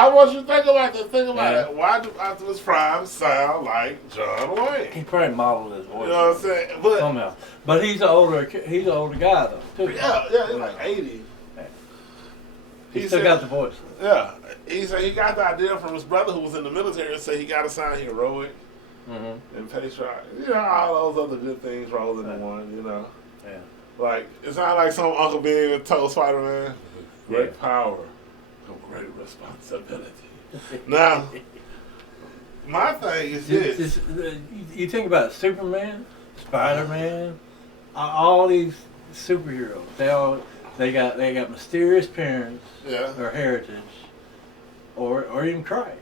I want you to think about this. Think about it. Why do Optimus Prime sound like John Wayne? He probably modeled his voice. You know what I'm saying? But somehow. But he's an older guy though. Too. Yeah, he's like 80. He still got the voice. Yeah. He said he got the idea from his brother who was in the military and said he got to sound heroic and patriotic. You know, all those other good things rolled into one, you know. Yeah. Like, it's not like some Uncle Ben told Spider-Man, great power, great responsibility. Now, my thing is this. You think about Superman, Spider-Man, all these superheroes. They got mysterious parents or heritage, or even Christ.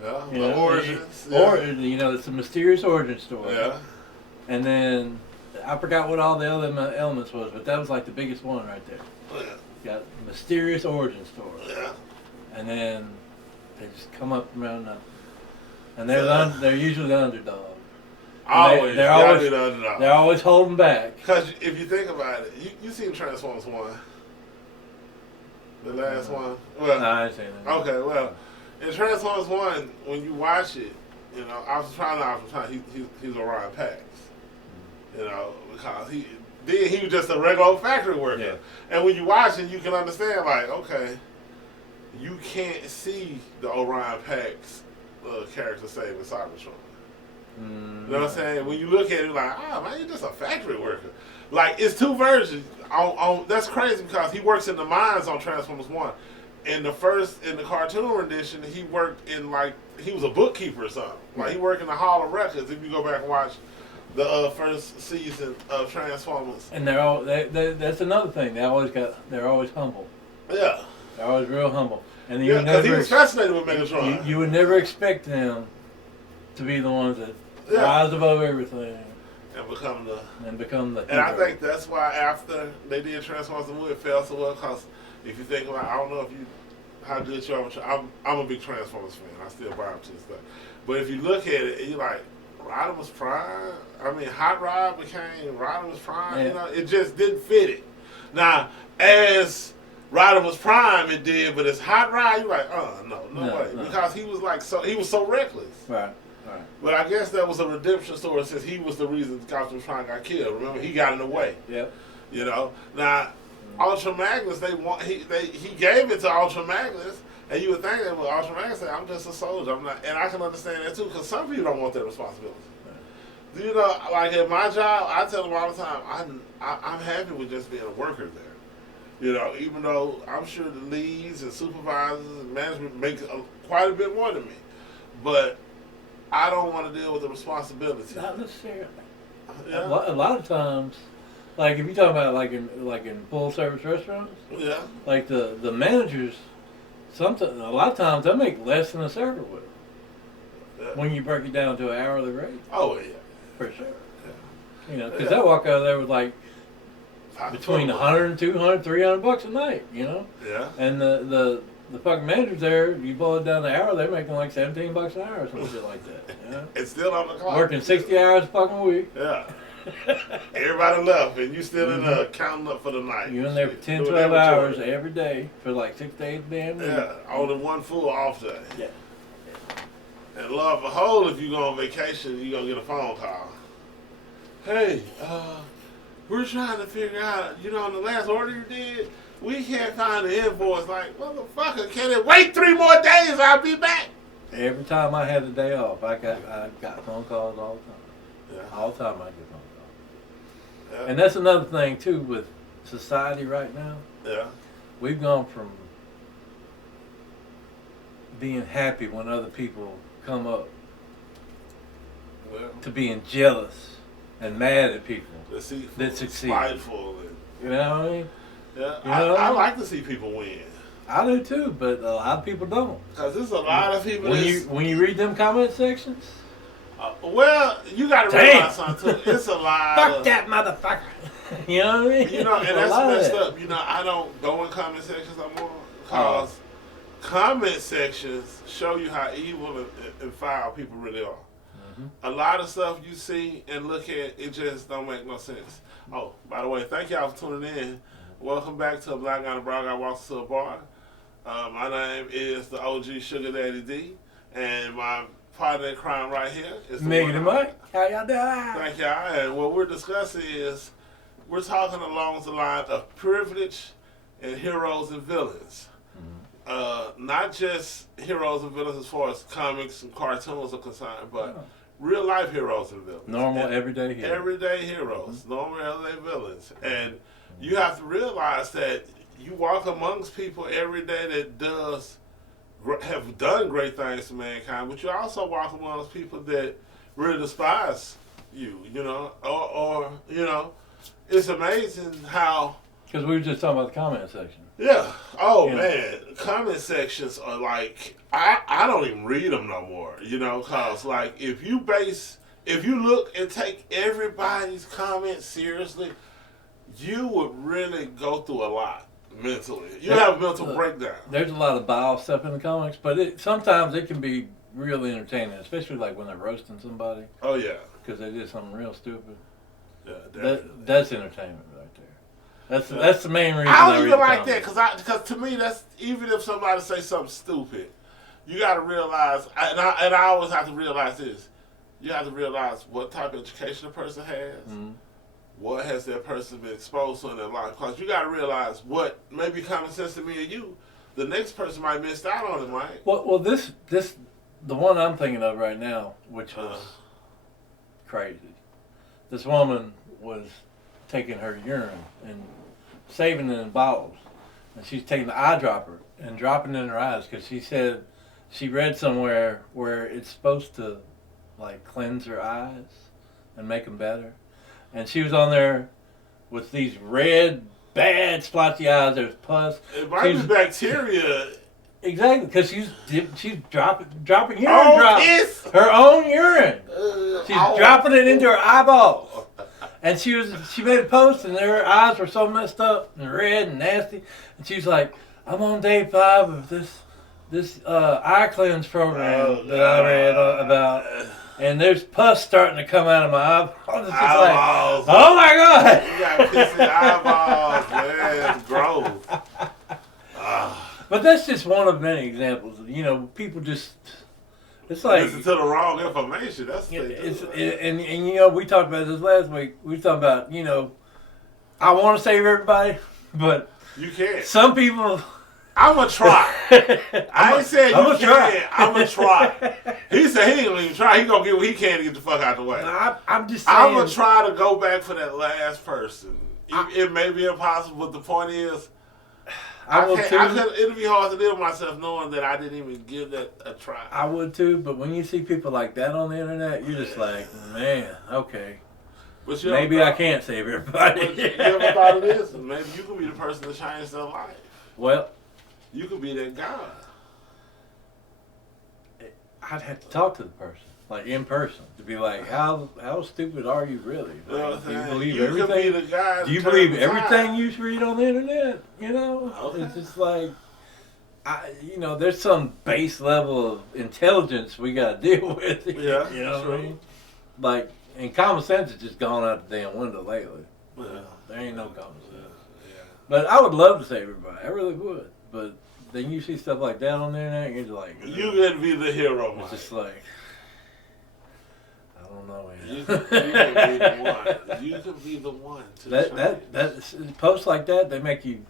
Yeah, you know, origins. Or it's a mysterious origin story. Yeah. And then I forgot what all the other elements was, but that was like the biggest one right there. Yeah. You got mysterious origin story. Yeah. And then they just come up around nothing. And they're usually the underdog. Always. They're always holding back. Because if you think about it, you seen Transformers 1. The last one? Well, no, I ain't seen that. Okay, well, in Transformers 1, when you watch it, you know, he's Orion Pax. You know, because he was just a regular old factory worker. Yeah. And when you watch it, you can understand, like, okay, you can't see the Orion Pax character saving Cybertron. You know what I'm saying? When you look at it, like, man, you're just a factory worker. Like, it's two versions. That's crazy because he works in the mines on Transformers 1. In the cartoon rendition, he worked in, like, he was a bookkeeper or something. Like, he worked in the Hall of Records, if you go back and watch the first season of Transformers. And that's another thing. They're always humble. Yeah. They're always real humble. And because he was fascinated with Megatron. You would never expect them to be the ones that rise above everything. And become the And I think that's why after they did Transformers the movie, it fell so well. Because if you think about, I don't know how good you are. I'm a big Transformers fan. I still buy them to this day. But if you look at it, you're like, Rodimus Prime. I mean, Hot Rod became Rodimus Prime. Yeah. You know, it just didn't fit it. Now, as Rodimus Prime, it did, but as Hot Rod, you're like, no way, because he was he was so reckless. Right. But I guess that was a redemption story since he was the reason Optimus Prime got killed. Remember, he got in the way. Yep. You know. Now, Ultra Magnus, he gave it to Ultra Magnus, and you would think that Ultra Magnus said, "I'm just a soldier. I'm not," and I can understand that too, because some people don't want that responsibility. Right. You know, like at my job, I tell them all the time, I'm happy with just being a worker there. You know, even though I'm sure the leads and supervisors and management make quite a bit more than me, but I don't want to deal with the responsibility. Not necessarily. Yeah. A lot of times, like if you talk about like in full service restaurants, like the managers, a lot of times they make less than a server would. Yeah. When you break it down to an hourly rate. Oh yeah, for sure. Yeah. You know, because they walk out of there with like between 100, 200, 300 bucks a night. You know. Yeah. And the fucking managers there, you boil it down to an hour, they're making like $17 an hour or some shit like that. You know? It's still on the clock. Working 60 hours a fucking week. Yeah. Everybody left, and you still in there counting up for the night. You're in there for 10, 12 hours every day for like 6 to 8 damn days. Yeah, only one full off day. Yeah. And lo and behold, if you go on vacation, you're going to get a phone call. Hey, we're trying to figure out, on the last order you did, we can't find the invoice. Like, motherfucker, can it wait 3 more days? I'll be back. Every time I had a day off, I got phone calls all the time. Yeah. All the time I get phone calls. Yeah. And that's another thing, too, with society right now. Yeah. We've gone from being happy when other people come up to being jealous and mad at people that succeed. Spiteful. You know what I mean? Yeah, I like to see people win. I do too, but a lot of people don't. Because there's a lot of people when you read them comment sections. Well, you got to realize something too. It's a lot. Fuck that motherfucker. You know what I mean? And that's messed up. I don't go in comment sections no more because comment sections show you how evil and foul people really are. Mm-hmm. A lot of stuff you see and look at, it just don't make no sense. Oh, by the way, thank y'all for tuning in. Welcome back to A Black Guy and a Brown Guy Walks to a Bar. My name is the OG Sugar Daddy D, and my partner in crime right here is the Megan and Mike. How y'all doing? Thank y'all. And what we're discussing is we're talking along the line of privilege and heroes and villains. Not just heroes and villains as far as comics and cartoons are concerned, but real life heroes and villains. Normal, everyday heroes. Everyday heroes. Normal, everyday villains. And you have to realize that you walk amongst people every day that have done great things to mankind, but you also walk amongst people that really despise you, or it's amazing how... Because we were just talking about the comment section. Yeah. Oh, man. Comment sections are like... I don't even read them no more, because, like, if you look and take everybody's comments seriously, you would really go through a lot mentally. You have a mental breakdown. There's a lot of bile stuff in the comics, but sometimes it can be really entertaining, especially, like, when they're roasting somebody. Oh, yeah. Because they did something real stupid. Yeah, definitely. That's entertainment right there. That's the main reason I don't even like that, because to me, that's, even if somebody say something stupid, you got to realize, and I always have to realize this, you have to realize what type of education a person has, what has that person been exposed to in their life, because you got to realize what may be common sense to me and you, the next person might miss out on it, right? Well, this the one I'm thinking of right now, which was crazy. This woman was taking her urine and saving it in bottles, and she's taking the eyedropper and dropping it in her eyes because she said she read somewhere where it's supposed to like cleanse her eyes and make them better, and she was on there with these red, bad, splotchy eyes. There's pus. It might be bacteria. Exactly, because she's dropping urine drops. Her own urine. She's dropping it into her eyeballs. And she made a post, and her eyes were so messed up and red and nasty. And she's like, "I'm on day 5 of this eye cleanse program that I read about, and there's pus starting to come out of my eyeballs." It's just eyeballs. Like, oh my god! You got pissy eyeballs, man. It's gross. But that's just one of many examples. People just. It's like listen to the wrong information. That's the thing. And we talked about this last week. We talked about I want to save everybody, but you can't. Some people. I'm gonna try. I ain't saying you can't. I'm gonna try. He said he ain't gonna even try. He gonna get what he can to get the fuck out the way. I'm just saying. I'm gonna try to go back for that last person. It may be impossible, but the point is. It'd be hard to live with myself knowing that I didn't even give that a try. I would too, but when you see people like that on the internet, you're just like, man, okay. Maybe I can't save everybody. You ever thought of this? Maybe you can be the person to change their life. Well, you could be that guy. I'd have to talk to the person, like in person, to be like, how stupid are you really? Like, do you believe everything? Could be the guy do you believe everything you read on the internet? Okay. It's just like, there's some base level of intelligence we got to deal with. Yeah, you know what I mean? Like, and common sense has just gone out the damn window lately. Yeah. There ain't no common sense. Yeah. But I would love to save everybody. I really would. But then you see stuff like that on the internet, and you're just like, you could be the hero, Mike. It's just like, I don't know. You could be the one. You could be the one to that posts like that, they make you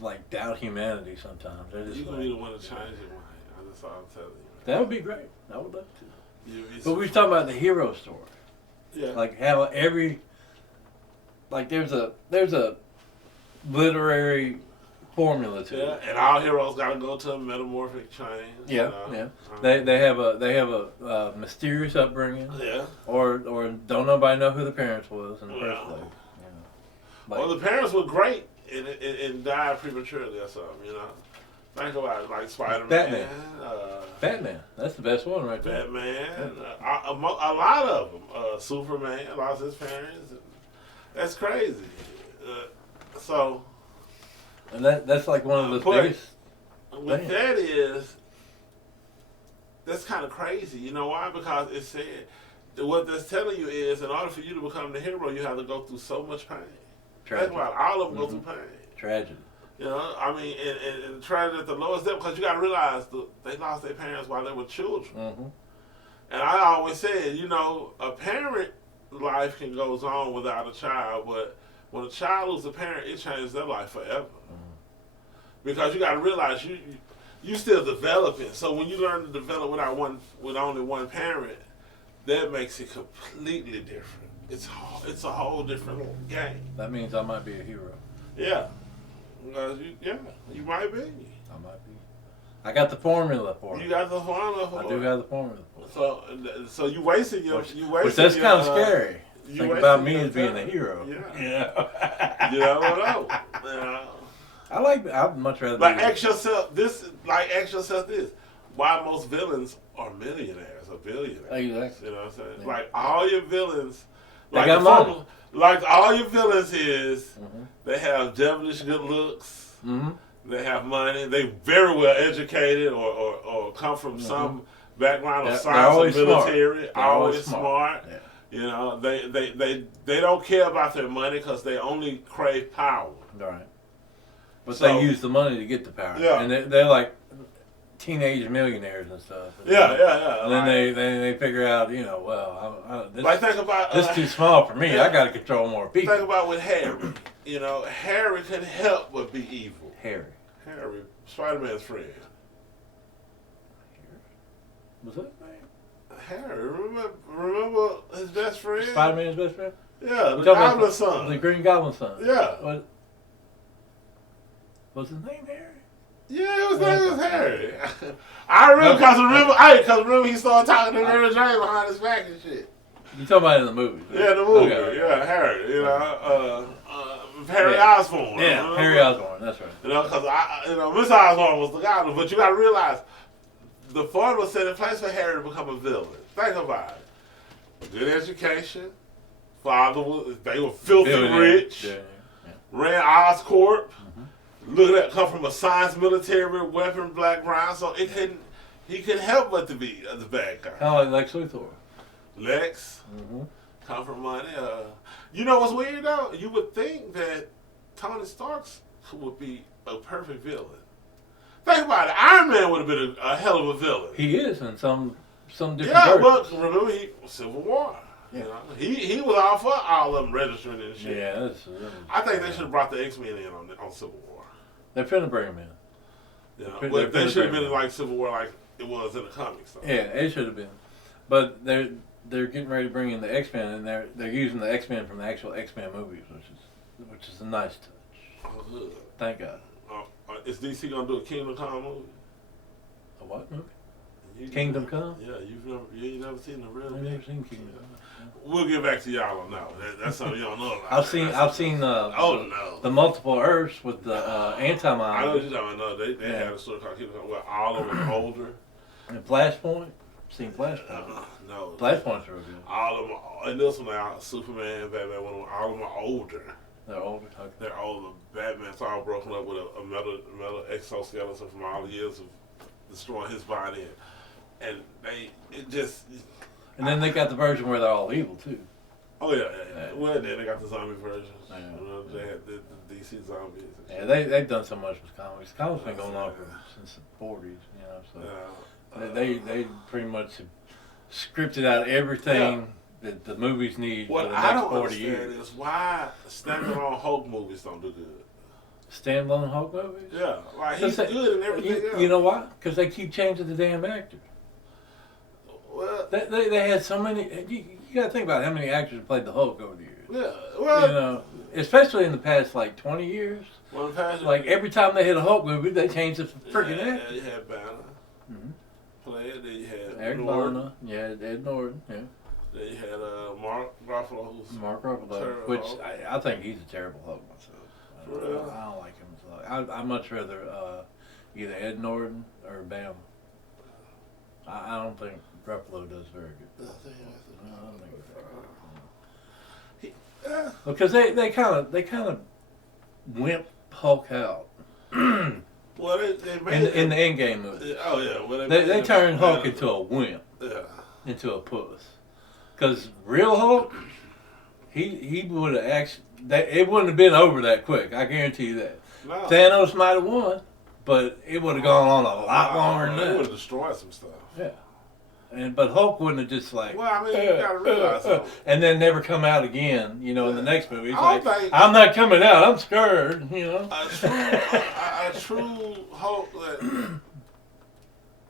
like doubt humanity sometimes. You could be the one to change your mind. That's all I'm telling you. That would be great. I would love to. But we were talking about the hero story. Yeah. Like how there's a literary formula to it. And all heroes got to go to a metamorphic change. Yeah, yeah. They have a mysterious upbringing. Yeah. Or don't nobody know who the parents was in the first place. Well, the parents were great and died prematurely or something. Think about it, like Spider-Man. Batman. That's the best one right there. Batman. A lot of them. Superman lost his parents. That's crazy. And that's like one of the biggest. With that's kind of crazy. You know why? Because it said what that's telling you is, in order for you to become the hero, you have to go through so much pain. Tragedy. That's why all of them go through pain. Tragedy. You know, I mean, and tragedy at the lowest depth, because you got to realize they lost their parents while they were children. Mm-hmm. And I always said, you know, a parent life can goes on without a child, but when a child loses a parent, it changes their life forever. Mm-hmm. Because you got to realize you still developing. So when you learn to develop with only one parent, that makes it completely different. It's a whole different game. That means I might be a hero. Yeah. You might be. I might be. I got the formula for it. You got the formula for it. I do got the formula for it. So you wasted your... Which that's kind of scary. Think about me as being a hero. Yeah. You never know. I'd much rather... Ask yourself this. Why most villains are millionaires or billionaires. Exactly. You know what I'm saying? Yeah. Like all your villains... They got money. Like all your villains is, they have devilish good looks. Mm-hmm. They have money. They very well educated or come from some background of science or military. Always smart. Yeah. You know, they don't care about their money because they only crave power. Right. But they use the money to get the power. Yeah. And they're like teenage millionaires and stuff. And And then they figure out, you know, well, this is too small for me. Yeah. I got to control more people. Think about with Harry. You know, Harry couldn't help but be evil. Harry, Spider-Man's friend. What's that name? Harry. Remember his best friend? Spider-Man's best friend? Yeah, the Goblin son. The Green Goblin son. Yeah. What's his name, Harry? Yeah, his name was Harry. I remember because remember he started talking to Mary Jane behind his back and shit. You talking about in the movie? Right? Yeah, the movie. Okay. Yeah, Harry. You know, Harry Osborn. Yeah, Harry Osborn. That's right. You know, because Miss Osborn was the Goblin, but you got to realize the formula was set in place for Harry to become a villain. Think about it. Good education. They were filthy rich. Yeah. Ran Oscorp. Look at come from a science, military, weapon background, so he couldn't help but to be the bad guy. Kind of like Lex Luthor. Lex, come from money. You know what's weird though? You would think that Tony Stark would be a perfect villain. Think about it. Iron Man would have been a hell of a villain. He is in some different. Yeah, but remember Civil War. You know, he was all for all of them registering and shit. Yeah, I think they should have brought the X-Men in on Civil War. They're finna bring him in. Yeah, but they should have been like Civil War like it was in the comics. So. Yeah, it should have been. But they're getting ready to bring in the X-Men, and they're using the X-Men from the actual X-Men movies, which is a nice touch. Oh, good. Thank God. Is DC gonna do a Kingdom Come movie? A what movie? Kingdom Come? Yeah, you never seen the real? I've never seen Kingdom Come. We'll get back to y'all on that. That's something y'all know about. I've seen the multiple Earths with the Anti-Mind. I know what you're talking about. No, they had a story called Kingdom Come where all of them older. And Flashpoint? Seen Flashpoint? No. Flashpoint's real good. All of them, and this one now, Superman, Batman, all of them are older. They're older? Okay. They're older. Batman's all broken up with a metal exoskeleton from all the years of destroying his body. And and then they got the version where they're all evil too. Oh yeah. Well, then they got the zombie versions. Yeah. They had the DC zombies. Yeah, they've done so much with comics. Comics been going on since the '40s, you know. So they pretty much scripted out everything that the movies need for the next 40 years. Is why standalone Hulk movies don't do good. Standalone Hulk movies? Yeah, like he's good and everything else. You know why? Because they keep changing the damn actors. Well, they had so many. You got to think about how many actors played the Hulk over the years. Yeah, well, you know, especially in the past 20 years. Well, every time they hit a Hulk movie, they changed the freaking actor. Yeah, you had Banner play it. Then you had Eric Bana. Yeah, Ed Norton. Yeah. Then you had Mark Ruffalo. Mark Ruffalo, which I think he's a terrible Hulk myself. I don't like him as Hulk. I'd much rather either Ed Norton or Bam. I don't think Ruffalo does very good. I don't think it's very good. Because they kind of wimp Hulk out. Well, they made in the Endgame movie. Oh yeah, well, they turned Hulk into a wimp. Yeah. Into a puss. Because real Hulk, he would have actually. It wouldn't have been over that quick. I guarantee you that. No. Thanos might have won, but it would have gone on a lot longer than that. It would have destroyed some stuff. Yeah. But Hulk wouldn't have just like, well, I mean, you gotta realize and then never come out again. You know, in the next movie, he's like, think, I'm not coming out. I'm scared. You know, a true Hulk.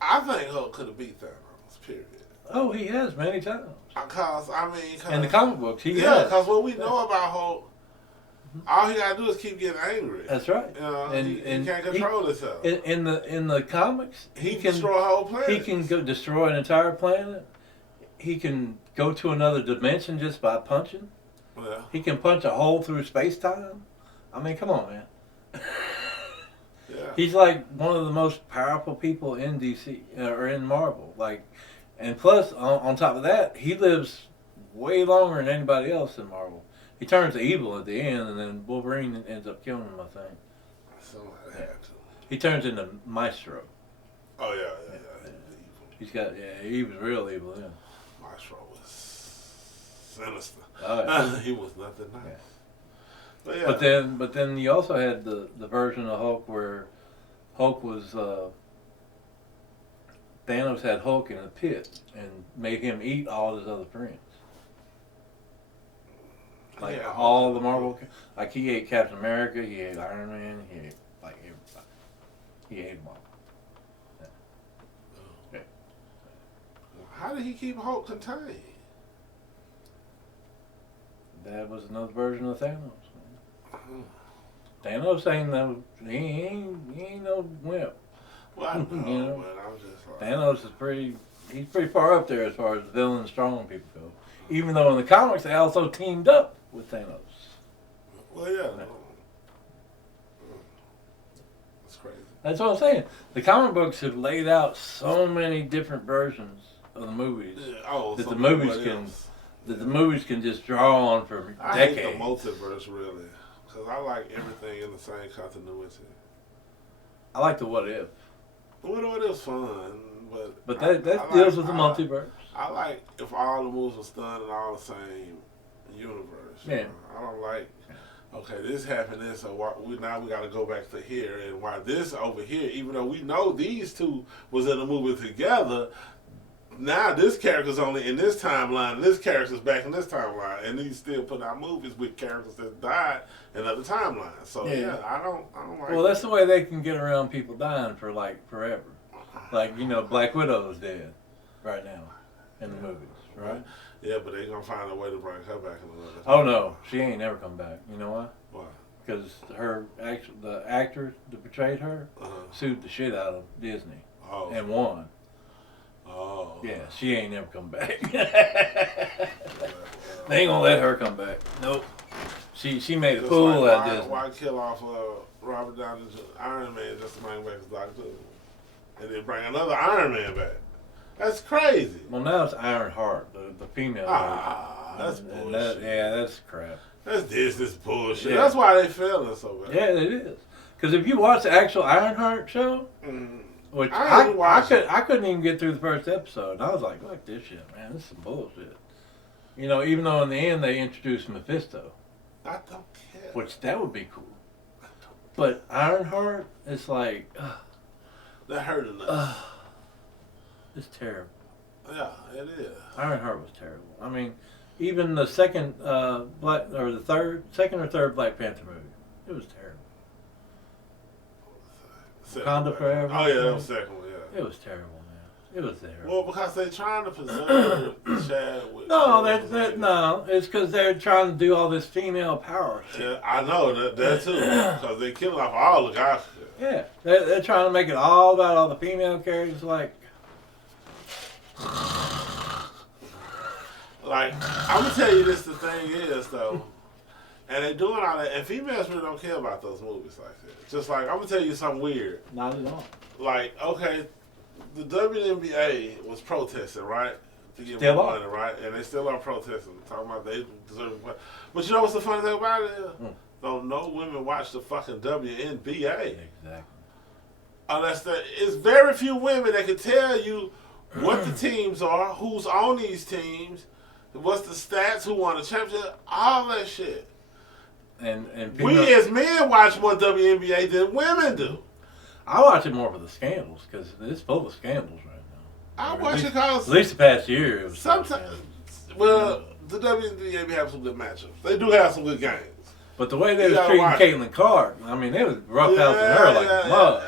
I think Hulk could have beat Thanos. Period. Oh, he has many times. Cause I mean, in the comic books, he has. Because what we know about Hulk, all he gotta do is keep getting angry. That's right. You know, and he can't control himself. In the comics, he can destroy a whole planet. He can go destroy an entire planet. He can go to another dimension just by punching. Yeah. He can punch a hole through space time. I mean, come on, man. Yeah. He's like one of the most powerful people in DC or in Marvel. Like, and plus on top of that, he lives way longer than anybody else in Marvel. He turns evil at the end, and then Wolverine ends up killing him, I think. Somebody had to. He turns into Maestro. Oh, yeah. He's got, he was real evil, yeah. Maestro was sinister. Oh, yeah. He was nothing nice. Yeah. But then you also had the version of Hulk where Hulk was, Thanos had Hulk in a pit and made him eat all his other friends. Like all the Marvel, like he ate Captain America, he ate Iron Man, he ate like everybody. He ate them all. Yeah. Okay. How did he keep Hulk contained? That was another version of Thanos. Thanos ain't no, he ain't no wimp. Well, I know, you know? but I'm just like, Thanos is he's pretty far up there as far as villain strong people go. Even though in the comics they also teamed up with Thanos. Well, yeah. That's crazy. That's what I'm saying. The comic books have laid out so many different versions of the movies that the movies can just draw on for decades. I hate the multiverse, really, because I like everything in the same continuity. I like the What If. What If is fun, but that deals with the multiverse. I like if all the moves was done in all the same universe. Yeah. I don't like, okay, this happened, so now we got to go back to here, and why this over here, even though we know these two was in the movie together, now this character's only in this timeline, and this character's back in this timeline, and he's still putting out movies with characters that died in other timelines. So yeah, I don't like. Well, that's the way they can get around people dying for like forever. Like Black Widow is dead right now in the movies, right? Yeah, but they're gonna find a way to bring her back in another time. Oh no, she ain't never come back. You know why? Why? Because the actor that portrayed her sued the shit out of Disney and won. Oh. Yeah, she ain't never come back. They ain't gonna let her come back. Nope. She made a fool out of Disney. Why kill off Robert Downey Iron Man just to bring back his Doctor? And then bring another Iron Man back. That's crazy. Well, now it's Iron Heart, the female. That's bullshit. That's crap. This bullshit. Yeah. That's why they failing so bad. Yeah, it is. Because if you watch the actual Ironheart show, which I couldn't even get through the first episode, and I was like, "Fuck this shit, man! This is some bullshit." You know, even though in the end they introduced Mephisto. I don't care. Which that would be cool. But Ironheart, it's like. That hurting us. It's terrible. Yeah, it is. Ironheart was terrible. I mean, even the second second or third Black Panther movie, it was terrible. Wakanda Forever. Oh yeah, that was the second one. Yeah. It was terrible, man. It was terrible. Well, because they're trying to preserve Chadwick. No, it's because they're trying to do all this female power shit. Yeah, I know that too. Because they're killing off all the guys. Yeah, they're trying to make it all about all the female characters, like I'm gonna tell you this. The thing is though, and they're doing all that, and females really don't care about those movies like that. Just like I'm gonna tell you something weird. Not at all. Like okay, the WNBA was protesting, right, to get still more money, right, and they still are protesting, talking about they deserve it. But you know what's the funny thing about it is? Don't no women watch the fucking WNBA. Exactly. Unless it's very few women that can tell you what the teams are, who's on these teams, what's the stats, who won the championship, all that shit. And we as men watch more WNBA than women do. I watch it more for the scandals because it's full of scandals right now. I watch it because at least the past year. It was sometimes, well, the WNBA have some good matchups. They do have some good games. But the way they was treating Caitlin Clark, I mean, they was roughhousing her like mud.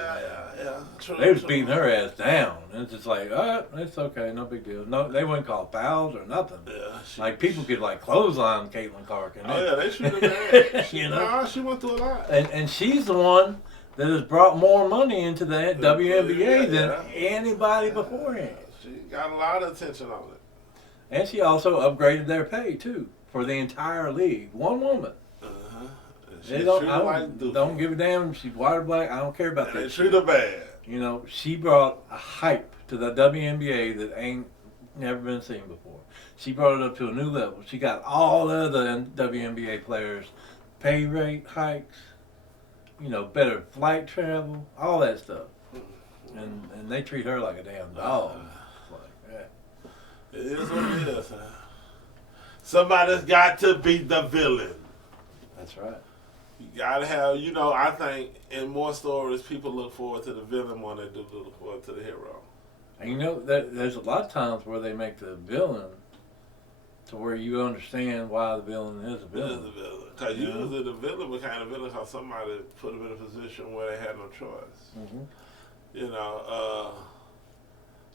True, they was beating her ass down. And it's just like, it's okay, no big deal. No, they wouldn't call fouls or nothing. Yeah, like people could like clothesline Caitlin Clark. And they should have been. You know, she went through a lot. And she's the one that has brought more money into the WNBA than anybody beforehand. She got a lot of attention on it. And she also upgraded their pay too for the entire league. One woman. They don't give a damn. She's white or black. I don't care about that. They treat her bad. You know, she brought a hype to the WNBA that ain't never been seen before. She brought it up to a new level. She got all the other WNBA players pay rate hikes, you know, better flight travel, all that stuff. And they treat her like a damn dog. It is what it is. Somebody's got to be the villain. That's right. You gotta have, you know, I think in more stories, people look forward to the villain more than they do look forward to the hero. And you know, there's a lot of times where they make the villain to where you understand why the villain is a villain. Because usually the villain became a villain because somebody put them in a position where they had no choice. Mm-hmm. You know,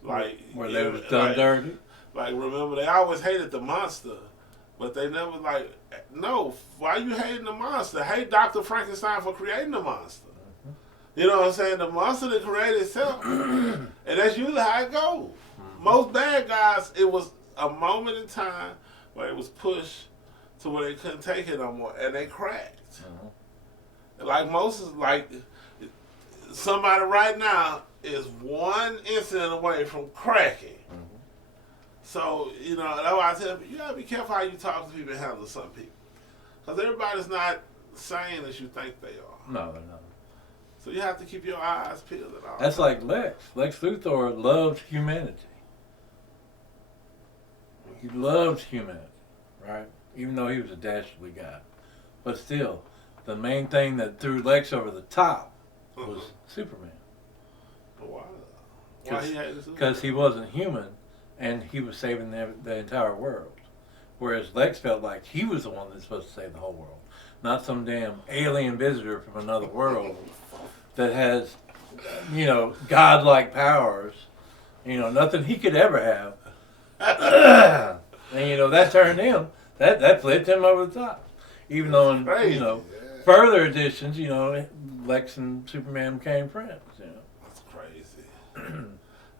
like... Where they was done dirty. Like, remember, they always hated the monster. But they never no, why you hating the monster? Hate Dr. Frankenstein for creating the monster. Mm-hmm. You know what I'm saying? The monster that created itself. And that's usually how it goes. Mm-hmm. Most bad guys, it was a moment in time where it was pushed to where they couldn't take it no more. And they cracked. Mm-hmm. Like somebody right now is one incident away from cracking. Mm-hmm. So, you know, that's why I tell people, you gotta be careful how you talk to people and handle some people. Because everybody's not sane as you think they are. No, they're not. So you have to keep your eyes peeled at all. That's like Lex. Lex Luthor loved humanity. He loved humanity, right? Even though he was a dastardly guy. But still, the main thing that threw Lex over the top was Superman. But why? Why he hated Superman? Because he wasn't human. And he was saving the entire world. Whereas Lex felt like he was the one that's supposed to save the whole world. Not some damn alien visitor from another world that has, you know, godlike powers. You know, nothing he could ever have. And, you know, that turned him, that flipped him over the top. Even though in, you know, further editions, you know, Lex and Superman became friends, you know. That's crazy.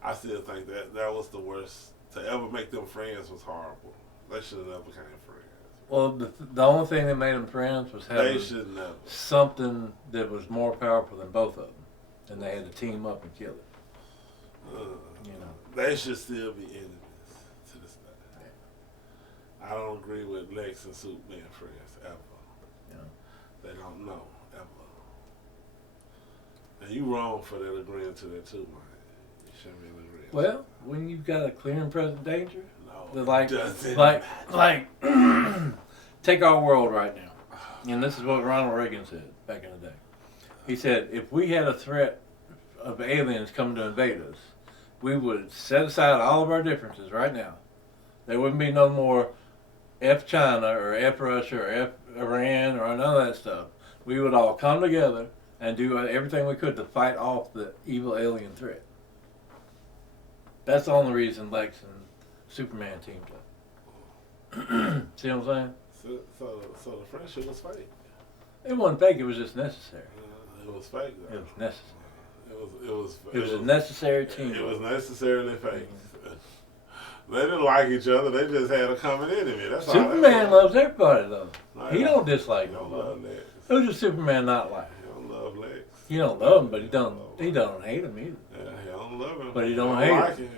I still think that was the worst. To ever make them friends was horrible. They should have never became friends. Well, the only thing that made them friends was having something that was more powerful than both of them. And they had to team up and kill it. You know, they should still be enemies to this day. Yeah. I don't agree with Lex and Superman being friends ever. Yeah. They don't know ever. And you wrong for that agreeing to that too, man. Well, when you've got a clear and present danger, like take our world right now, and this is what Ronald Reagan said back in the day. He said, if we had a threat of aliens coming to invade us, we would set aside all of our differences right now. There wouldn't be no more F China or F Russia or F Iran or none of that stuff. We would all come together and do everything we could to fight off the evil alien threat. That's the only reason Lex and Superman teamed up. See what I'm saying? So the friendship was fake. It wasn't fake. It was just necessary. It was fake, though. It was necessary. It was a necessary team. It was necessarily fake. Mm-hmm. They didn't like each other. They just had a common enemy. That's Superman loves everybody, though. No, he don't dislike nobody. Who does Superman not like? He don't love Lex. He don't love him, but he don't hate him either. Yeah, he don't love him. But he don't hate like him.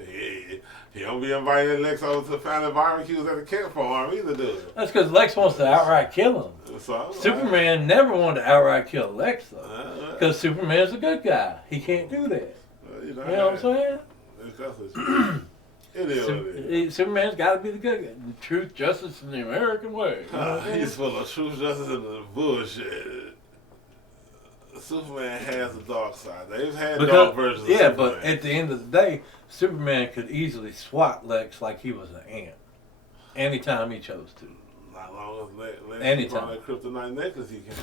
He don't be inviting Lex over to family barbecues at the campfire either, do he? That's because Lex wants to outright kill him. Superman never wanted to outright kill Lex, though. Because Superman's a good guy. He can't do that. You know what I'm saying? It is what it is. Superman's got to be the good guy. Truth, justice, and the American way. You know He's full of truth, justice, and the bullshit. Superman has a dark side. They've had dark versions of Superman. But at the end of the day, Superman could easily swat Lex like he was an ant. Anytime he chose to. Not long as Lex Anytime. on that kryptonite necklace, he can. As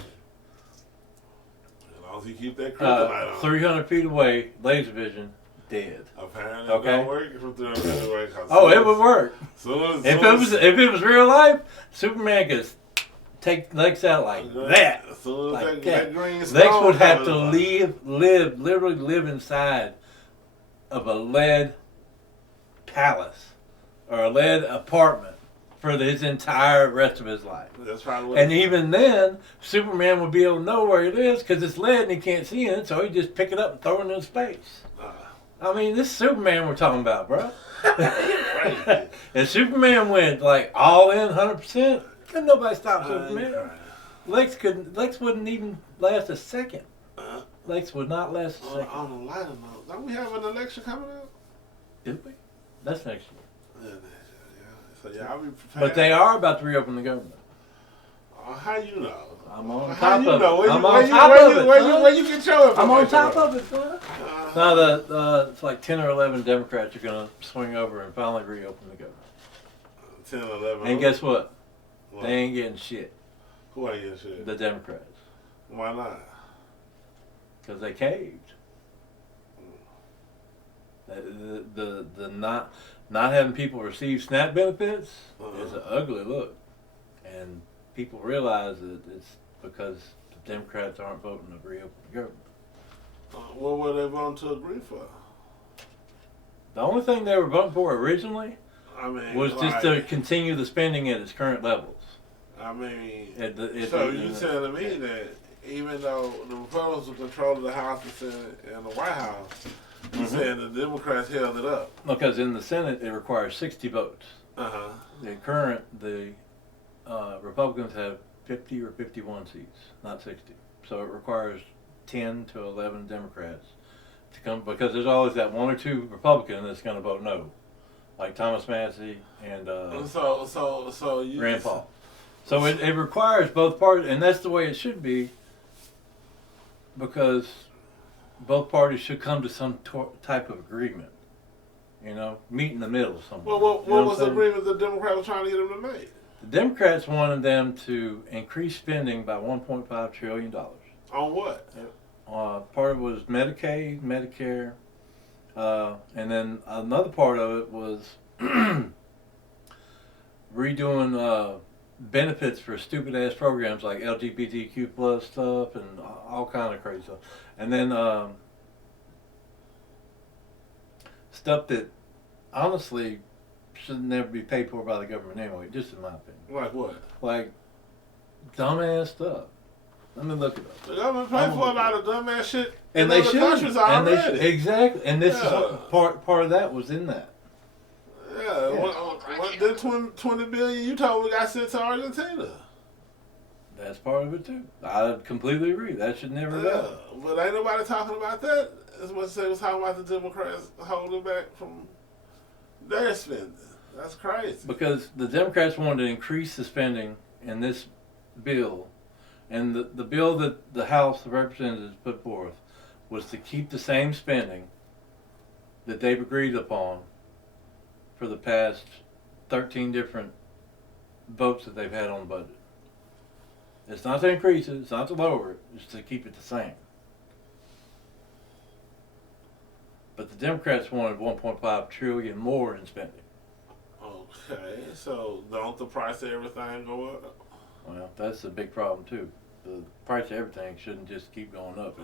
long as he keep that kryptonite on. 300 feet away, laser vision, dead. Apparently, it don't work from 300 feet away. It would work. If it was real life, Superman could take Lex out like that. Like that. Lex would have to literally live inside of a lead palace or a lead apartment for his entire rest of his life. That's probably what. And even then, Superman would be able to know where it is because it's lead and he can't see it, so he just pick it up and throw it into space. I mean, this is Superman we're talking about, bro. And Superman went like all in, 100%. Couldn't nobody stop Superman. Lex wouldn't even last a second. Lex would not last a second. On a lighter note, don't we have an election coming up? Did we? That's next year. So I'll be prepared. But they are about to reopen the government. How you know? I'm on top of it. Where you get your information? I'm on top of it, son. Now it's like 10 or 11 Democrats are going to swing over and finally reopen the government. 10 or 11. And guess what? They ain't getting shit. Who ain't getting shit? The Democrats. Why not? Because they caved. The not having people receive SNAP benefits is an ugly look, and people realize that it's because the Democrats aren't voting to reopen the government. What were they voting to agree for? The only thing they were voting for originally was just to continue the spending at its current levels. So you're telling me that even though the Republicans were controlling the House, the Senate, and the White House, you're saying the Democrats held it up? Because in the Senate it requires 60 votes. The Republicans have 50 or 51 seats, not 60. So it requires 10 to 11 Democrats to come, because there's always that one or two Republican that's going to vote no, like Thomas Massey and Rand Paul. So it requires both parties, and that's the way it should be, because both parties should come to some type of agreement. Meet in the middle somewhere. Well, what was the agreement the Democrats were trying to get them to make? The Democrats wanted them to increase spending by $1.5 trillion. On what? Part of it was Medicaid, Medicare, and then another part of it was redoing benefits for stupid ass programs like LGBTQ plus stuff and all kind of crazy stuff, and then stuff that honestly should never be paid for by the government anyway, just in my opinion. Like what? Like dumbass stuff. Let me look it up. The government paid for a lot of dumbass shit and in they other should. countries already. Exactly. And this is part of that was in that. Yeah. What did 20 billion you told me got sent to Argentina? That's part of it too. I completely agree. That should never go. But ain't nobody talking about that as much as they was talking about the Democrats holding back from their spending. That's crazy. Because the Democrats wanted to increase the spending in this bill, and the bill that the House of Representatives put forth was to keep the same spending that they've agreed upon for the past 13 different votes that they've had on the budget. It's not to increase it, it's not to lower it, it's to keep it the same. But the Democrats wanted 1.5 trillion more in spending. Okay, so don't the price of everything go up? Well, that's a big problem too. The price of everything shouldn't just keep going up.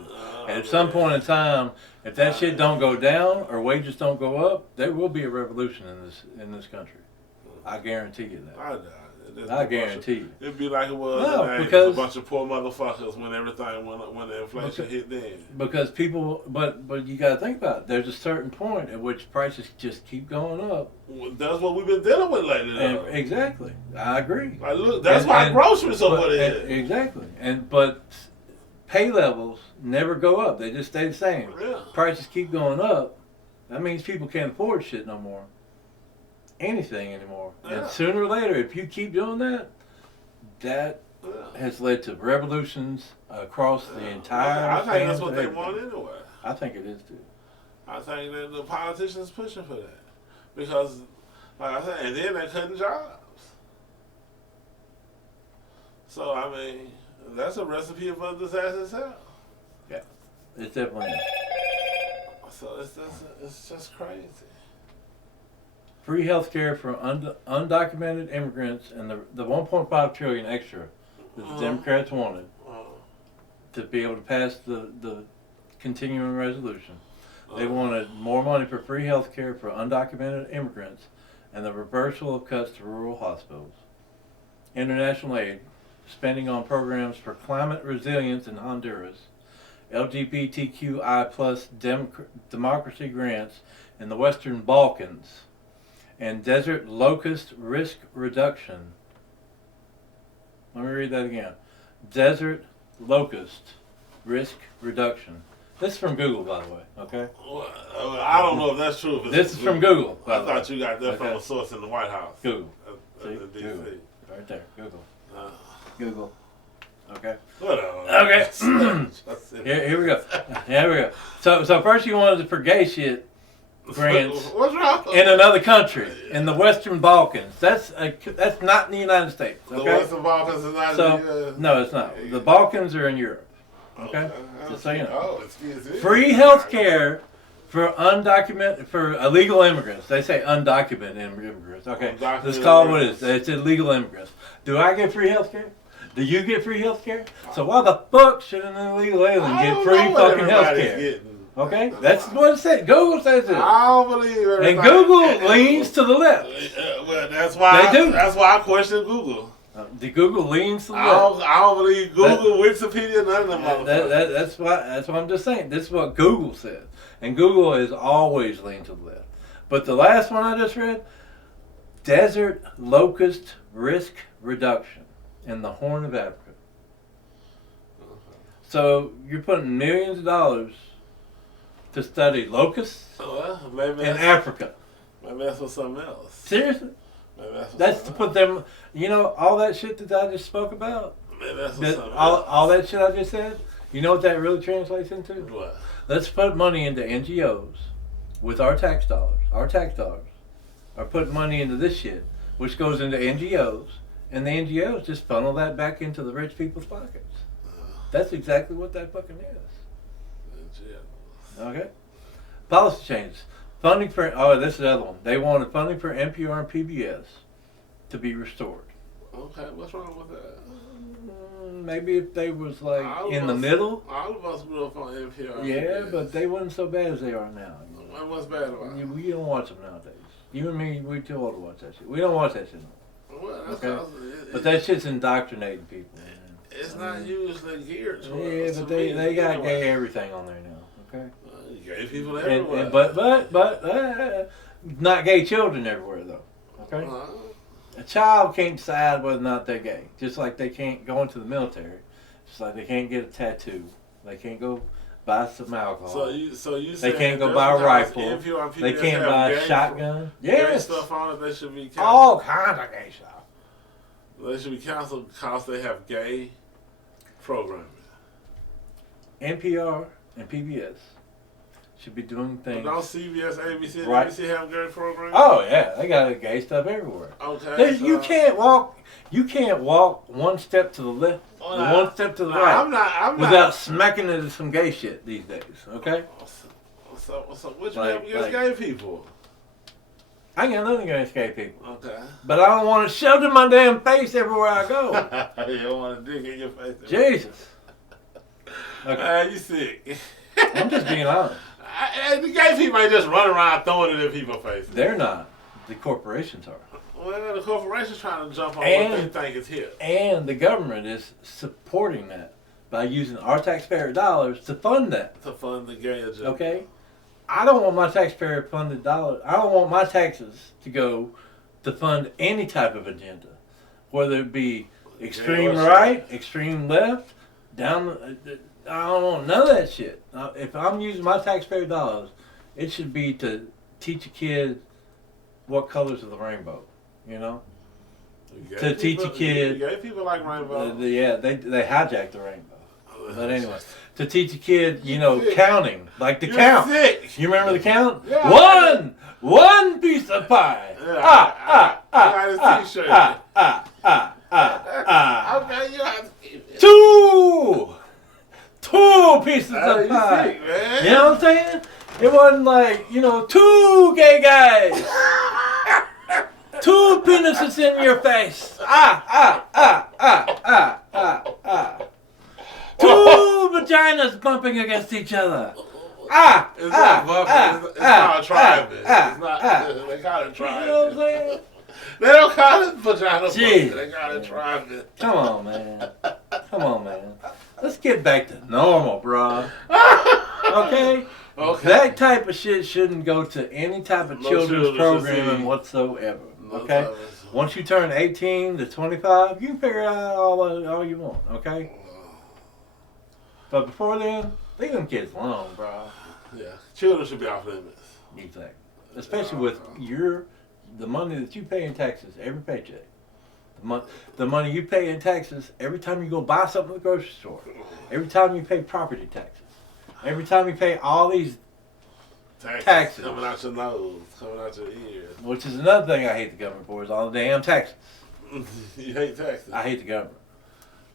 And at some point in time, if that shit don't go down or wages don't go up, there will be a revolution in this country. I guarantee you that. I guarantee you. It'd be like it was because a bunch of poor motherfuckers when everything when the inflation hit then. Because people, but you got to think about it. There's a certain point at which prices just keep going up. Well, that's what we've been dealing with lately. Exactly, I agree. Like, look, that's why groceries are what it is. Exactly, but pay levels never go up. They just stay the same. Yeah. Prices keep going up. That means people can't afford shit no more. anything anymore. Yeah. And sooner or later, if you keep doing that, that has led to revolutions across the entire. I think that's what they want anyway. I think it is too. I think that the politicians pushing for that because, like I said, and then they're cutting jobs. So I mean, that's a recipe for disaster itself. Yeah, it's definitely is. So it's just crazy. Free health care for undocumented immigrants and the 1.5 trillion extra that the Democrats wanted to be able to pass the continuing resolution. They wanted more money for free health care for undocumented immigrants and the reversal of cuts to rural hospitals. International aid, spending on programs for climate resilience in Honduras, LGBTQI plus democracy grants in the Western Balkans, and desert locust risk reduction. Let me read that again. Desert locust risk reduction. This is from Google, by the way, okay? Well, I don't know if that's true. This is from Google. I thought you got that from a source in the White House. Google. In Google. D.C. Right there, Google. Google. Okay. Whatever. Okay. Here we go. Here we go. So first you wanted to forget shit grants What's wrong? in another country, in the Western Balkans. That's not in the United States. Okay? The Western Balkans is not in the no, it's not. The Balkans are in Europe. Okay? Just so you know. Oh, excuse me. Free health care for illegal immigrants. They say undocumented immigrants. Okay. Let's call it what it is. It's illegal immigrants. Do I get free health care? Do you get free health care? So why the fuck should an illegal alien get free fucking health care? Okay? That's what it said. Google says it. I don't believe it. And Google leans to the left. Well, that's why They do. That's why I question Google. The Google leans to the left. I don't believe Google, Wikipedia, none of them motherfuckers. That's what I'm just saying. This is what Google said. And Google has always leaned to the left. But the last one I just read, desert locust risk reduction in the Horn of Africa. So you're putting millions of dollars to study locusts in Africa. Maybe that's for something else. Seriously? Maybe that's to put them, all that shit that I just spoke about? Maybe that's for something all that shit I just said? You know what that really translates into? What? Let's put money into NGOs with our tax dollars. Our tax dollars are putting money into this shit, which goes into NGOs, and the NGOs just funnel that back into the rich people's pockets. That's exactly what that fucking is. Okay? Policy changes. Funding for, this is the other one. They wanted funding for NPR and PBS to be restored. Okay, what's wrong with that? Maybe if they was like in the middle. All of us grew up on NPR. Yeah, but they wasn't so bad as they are now. What's bad about it? We don't watch them nowadays. You and me, we're too old to watch that shit. We don't watch that shit no more. Well, okay? But that shit's indoctrinating people. It's not usually geared to us. Yeah, but they got gay everything on there now. Okay. Gay people everywhere. But not gay children everywhere though. Okay. A child can't decide whether or not they're gay. Just like they can't go into the military. Just like they can't get a tattoo. They can't go buy some alcohol. So you they can't go buy a rifle. They can't buy a shotgun. Yes. Stuff on it, they should be canceled. All kinds of gay stuff. They should be canceled because they have gay programming. NPR and PBS should be doing things. But don't CBS, ABC, right. NBC have gay programming? Oh yeah, they got gay stuff everywhere. Okay. You can't walk one step to the left, one step to the right, without smacking into some gay shit these days. Okay. So what you have against gay people? I ain't got nothing against gay people. Okay. But I don't want to shove it in my damn face everywhere I go. You don't want to dig in your face. Jesus. Okay. You sick. I'm just being honest. The gay people ain't just running around throwing it in people's faces. They're not. The corporations are. Well, the corporations trying to jump on what they think is hip. And the government is supporting that by using our taxpayer dollars to fund that. To fund the gay agenda. Okay? I don't want my taxpayer funded dollars. I don't want my taxes to go to fund any type of agenda. Whether it be extreme right, extreme left, down... I don't want none of that shit. If I'm using my taxpayer dollars, it should be to teach a kid what colors of the rainbow, you know? To Teach teach a kid. Gay people like rainbow. Yeah, they hijacked the rainbow. But anyway, to teach a kid, you know, counting, like the count. Sick. You remember the count? Yeah. One piece of pie. Yeah, I got his t-shirt. Okay, you have to keep it. Two pieces of pie. Sick, man. You know what I'm saying? It wasn't like, you know, 2 gay guys. 2 penises in your face. 2 vaginas bumping against each other. It's not bumping. It's not tribing. It's not. They call it tribing. You know what I'm saying? They don't call it vagina bumping. Gee. They call it tribing. Come on, man. Come on, man. Let's get back to normal, bro. Okay? Okay. That type of shit shouldn't go to any type of children's programming whatsoever. Okay? Once you turn 18 to 25, you can figure out all you want, okay? But before then, leave them kids alone, bro. Yeah. Children should be off limits. Exactly. Especially with the money that you pay in taxes every paycheck. The money you pay in taxes every time you go buy something at the grocery store. Every time you pay property taxes. Every time you pay all these taxes. Coming out your nose, coming out your ears. Which is another thing I hate the government for, is all the damn taxes. You hate taxes? I hate the government.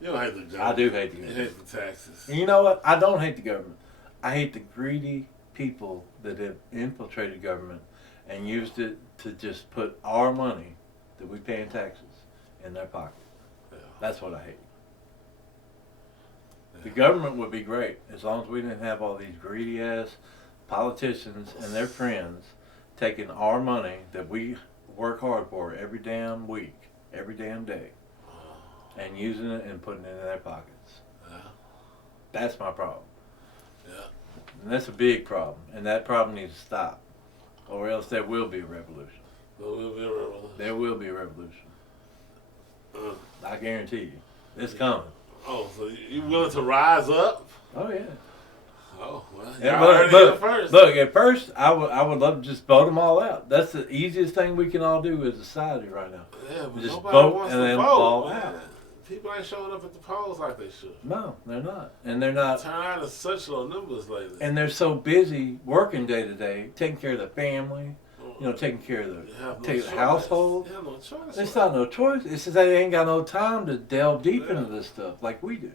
You don't hate the government. I do hate the government. You hate the taxes. And you know what? I don't hate the government. I hate the greedy people that have infiltrated government and used it to just put our money that we pay in taxes in their pocket. Yeah. That's what I hate. Yeah. The government would be great as long as we didn't have all these greedy ass politicians and their friends taking our money that we work hard for every damn week, every damn day, and using it and putting it in their pockets. Yeah. That's my problem. Yeah. And that's a big problem, and that problem needs to stop, or else there will be a revolution. There will be a revolution. There will be a revolution. I guarantee you. It's coming. Oh, so you willing to rise up? Oh, yeah. Oh, well, look, at first, I would love to just vote them all out. That's the easiest thing we can all do as a society right now. Yeah, but just nobody vote wants and to then vote, all man. out. People ain't showing up at the polls like they should. No, they're not. And they're not. Turnout is such low numbers lately. And they're so busy working day to day, taking care of the family, you know, taking care of the household. They have no choice. It's not no choice. It's just they ain't got no time to delve deep into this stuff like we do.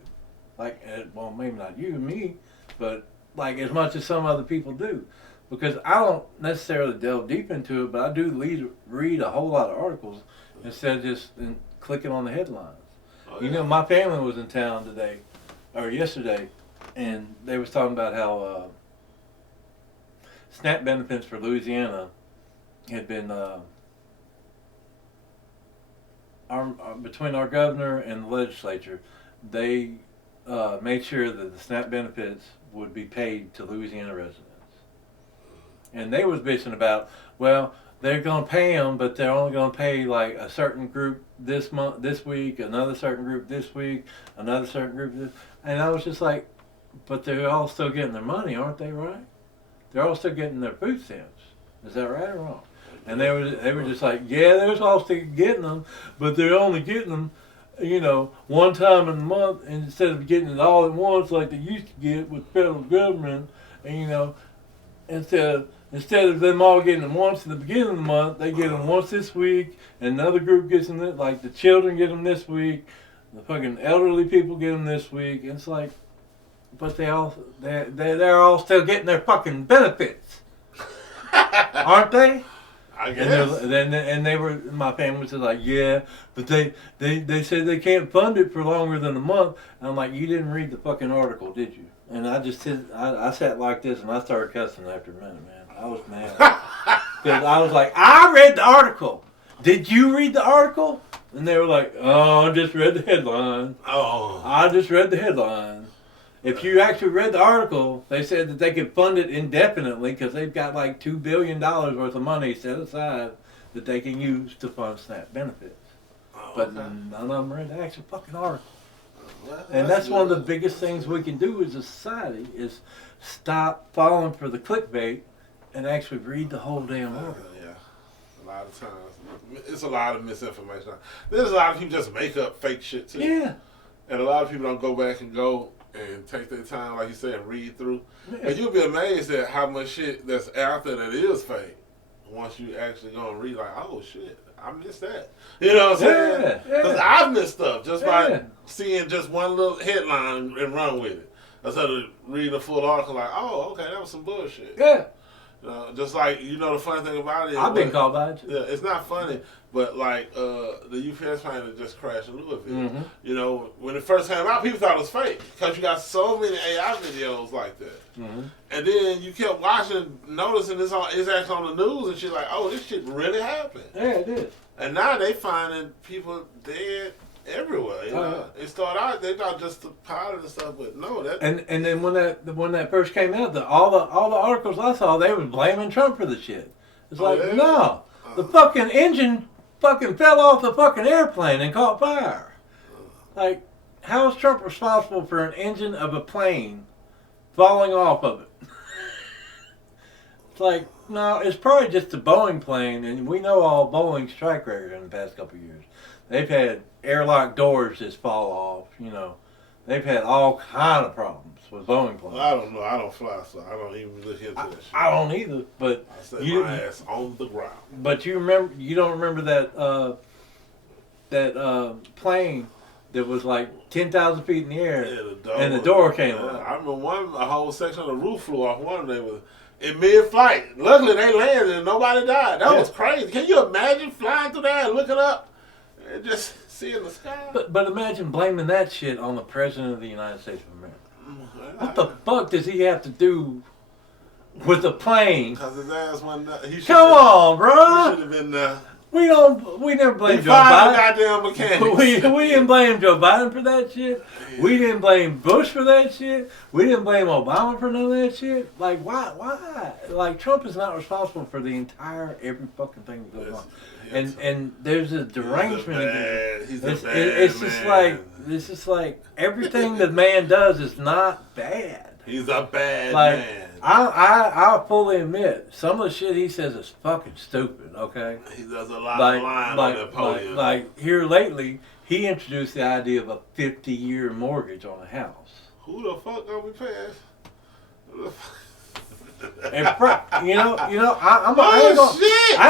Like, well, maybe not you and me, but like as much as some other people do. Because I don't necessarily delve deep into it, but I do read a whole lot of articles instead of just clicking on the headlines. Oh, you know, my family was in town today, or yesterday, and they was talking about how SNAP benefits for Louisiana had been between our governor and the legislature, they made sure that the SNAP benefits would be paid to Louisiana residents. And they was bitching about, well, they're going to pay them, but they're only going to pay like a certain group this week, another certain group this week, another certain group this. And I was just like, but they're all still getting their money, aren't they, right? They're all still getting their food stamps. Is that right or wrong? And they were just like, yeah, they're all still getting them, but they're only getting them, you know, one time in a month instead of getting it all at once like they used to get with the federal government. And, you know, instead of them all getting them once in the beginning of the month, they get them once this week, and another group gets them, like the children get them this week, the fucking elderly people get them this week. And it's like, but they're all still getting their fucking benefits, aren't they? I guess. And they were, my family was like, yeah, but they said they can't fund it for longer than a month. And I'm like, you didn't read the fucking article, did you? And I just I sat like this and I started cussing after a minute, man. I was mad. Because I was like, I read the article. Did you read the article? And they were like, oh, I just read the headline. Oh. I just read the headline. If you actually read the article, they said that they could fund it indefinitely because they've got like $2 billion worth of money set aside that they can use to fund SNAP benefits. Oh, but none of them read the actual fucking article. Well, and that's one of the biggest things we can do as a society is stop falling for the clickbait and actually read the whole damn article. Yeah. lot of times. It's a lot of misinformation. There's a lot of people just make up fake shit too. Yeah. And a lot of people don't go back and take their time, like you said, and read through. Yeah. And you'll be amazed at how much shit that's out there that is fake. Once you actually go and read, like, oh shit, I missed that. You know what I'm saying? Because I've missed stuff just by seeing just one little headline and run with it. Instead of reading a full article, like, oh, okay, that was some bullshit. Yeah. Just like, the funny thing about it is... I've been called by it. Yeah, it's not funny, but like the UPS plane that just crashed in Louisville, when it first came out, people thought it was fake because you got so many AI videos like that. Mm-hmm. And then you kept watching, noticing it's actually on the news and shit like, oh, this shit really happened. Yeah, it did. And now they finding people dead everywhere. You know? It started out they thought just the pilot and stuff, but no, that. And then when that first came out, all the articles I saw, they was blaming Trump for the shit. It's like, no, the fucking engine fucking fell off the fucking airplane and caught fire. Like, how is Trump responsible for an engine of a plane falling off of it? It's like, no, it's probably just a Boeing plane, and we know all Boeing's track record in the past couple of years. They've had airlock doors just fall off, They've had all kind of problems with Boeing planes. I don't know. I don't fly, so I don't even look into that shit. I don't either, but I set my ass on the ground. But you don't remember that plane that was like 10,000 feet in the air, and the door came up. I remember a whole section of the roof flew off. One of them was in mid-flight. Luckily, they landed and nobody died. That was crazy. Can you imagine flying through there and looking up and just seeing the sky? But imagine blaming that shit on the President of the United States of America. What the fuck does he have to do with the plane? Because his ass went. Come on, bro. He should have been there. We never blame Joe Biden. Goddamn mechanics. We didn't blame Joe Biden for that shit. We didn't blame Bush for that shit. We didn't blame Obama for none of that shit. Like, why? Like, Trump is not responsible for the entire every fucking thing that goes on. And there's a derangement. It's just like everything the man does is not bad. He's a bad man. I fully admit some of the shit he says is fucking stupid. Okay. He does a lot of lying on that podium. Like here lately, he introduced the idea of a 50-year mortgage on a house. Who the fuck gonna be paying? And I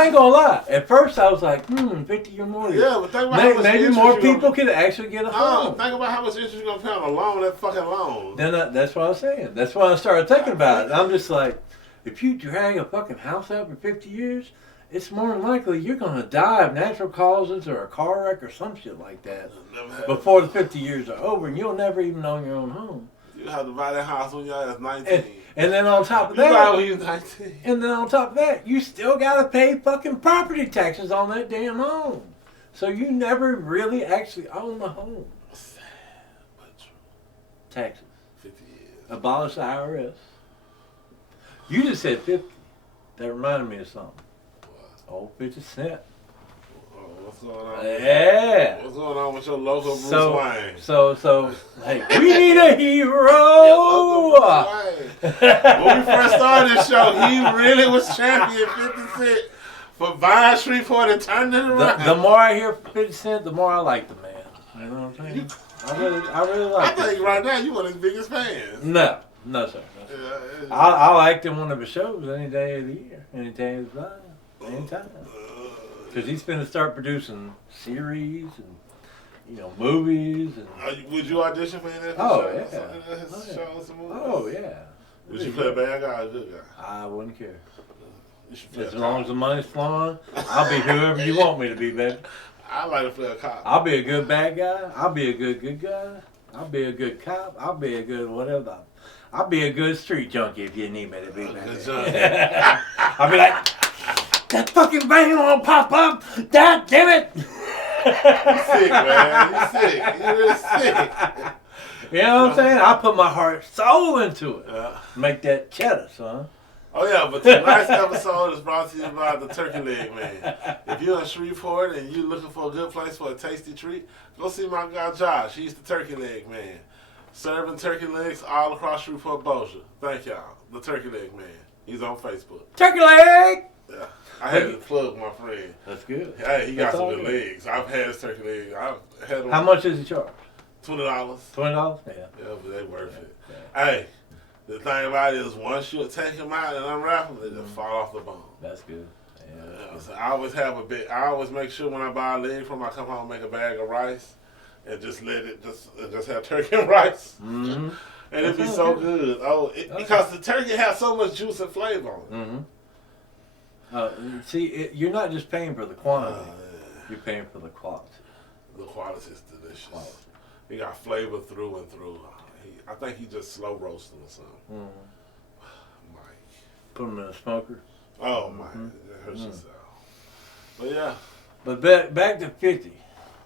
ain't gonna lie. At first, I was like, 50-year mortgage. Yeah, but think about how much maybe more people could actually get a home. Think about how much interest you're gonna pay on a loan, that fucking loan. Then that's what I was saying. That's why I started thinking about it. I'm just like, if you drag a fucking house out for 50 years, it's more than likely you're gonna die of natural causes or a car wreck or some shit like that before the 50 years are over, and you'll never even own your own home. You have to buy that house when you're 19. And then on top of that, you still gotta pay fucking property taxes on that damn home. So you never really actually own the home. Sad, but true. Taxes. 50 years. Abolish the IRS. You just said 50. That reminded me of something. What? Old 50 Cent. What's going on? Yeah. What's going on with your local Bruce Wayne? So, hey, we need a hero. When we first started this show, he really was champion 50 Cent for buying Shreveport and turning it around. The more I hear 50 Cent, the more I like the man. You know what I'm saying? I really like him. I think right now you one of his biggest fans. No, sir. I'll act in one of his shows any day of the year, any day of the time, anytime. Because he's going to start producing series and, movies. And would you audition for any of his shows? Oh, yeah. Would you play a bad guy or a good guy? I wouldn't care. As long as the money's flowing, I'll be whoever you want me to be, baby. I like to play a cop. I'll be a good bad guy. I'll be a good guy. I'll be a good cop. I'll be a good whatever. I'll be a good street junkie if you need me to be, baby. I'll be like... That fucking bang won't pop up! God damn it! You're sick, man. You're sick. You're really sick. You know what I'm saying? I put my heart, soul into it. Make that cheddar, son. Oh, yeah, but tonight's episode is brought to you by the Turkey Leg Man. If you're in Shreveport and you're looking for a good place for a tasty treat, go see my guy Josh. He's the Turkey Leg Man. Serving turkey legs all across Shreveport, Bossier. Thank y'all. The Turkey Leg Man. He's on Facebook. Turkey Leg! Yeah. I had to plug my friend. That's good. Hey, he got some good legs. I've had his turkey legs. I've had them. How much does he charge? $20. $20? Yeah. Yeah, but they worth it. Yeah. Hey, the thing about it is once you take them out and unwrap them, they just fall off the bone. That's good. Yeah. So I always have I always make sure when I buy a leg from him, I come home and make a bag of rice and just let it just have turkey and rice. Mm-hmm. And it'd be so good. Because the turkey has so much juice and flavor on it. Mm-hmm. See, you're not just paying for the quantity. You're paying for the quality. The quality is delicious. He got flavor through and through. I think he just slow roasting or something. Mike. Put him in a smoker. Oh, Mike. That hurts yourself. But yeah. But back to 50.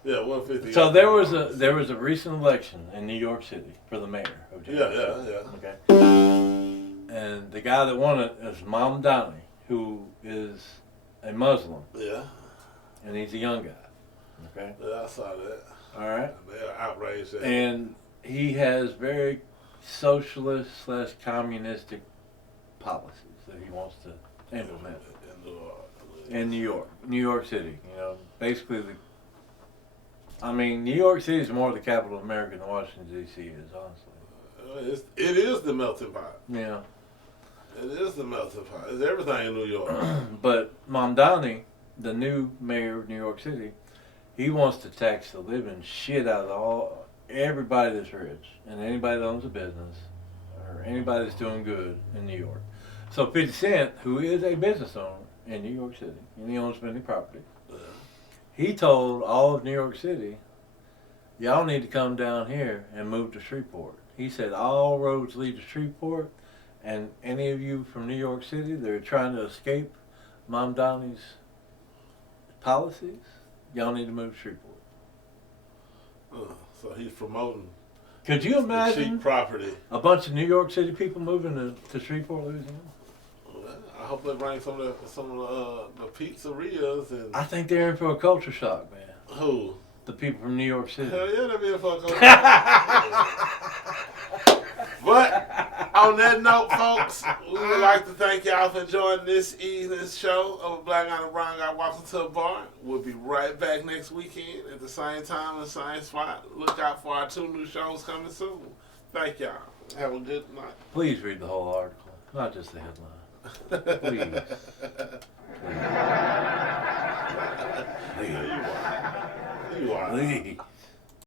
Yeah, 150. So there was a recent election in New York City for the mayor of New York City. Yeah. Okay. And the guy that won it is Mamdani, who is a Muslim. Yeah. And he's a young guy. Okay. Yeah, I saw that. All right. They're outraged. And he has very socialist/communistic policies that he wants to implement in New York City. You know, basically New York City is more the capital of America than Washington D.C. is, honestly. It is the melting pot. Yeah. It is the melting pot. It's everything in New York. But Mamdani, the new mayor of New York City, he wants to tax the living shit out of everybody that's rich and anybody that owns a business or anybody that's doing good in New York. So 50 Cent, who is a business owner in New York City, and he owns many property, he told all of New York City, y'all need to come down here and move to Shreveport. He said all roads lead to Shreveport, and any of you from New York City that are trying to escape Mamdani's policies, y'all need to move to Shreveport. So he's promoting. Could you imagine cheap property? A bunch of New York City people moving to Shreveport, Louisiana? I hope they bring some of the pizzerias and. I think they're in for a culture shock, man. Who? The people from New York City. Hell yeah, they're in for a culture shock. But on that note, folks, we would like to thank y'all for joining this evening's show of Black Guy and Brown Guy Walking to a Bar. We'll be right back next weekend at the same time and same spot. Look out for our 2 new shows coming soon. Thank y'all. Have a good night. Please read the whole article, not just the headline. Please. Please. You are. Please.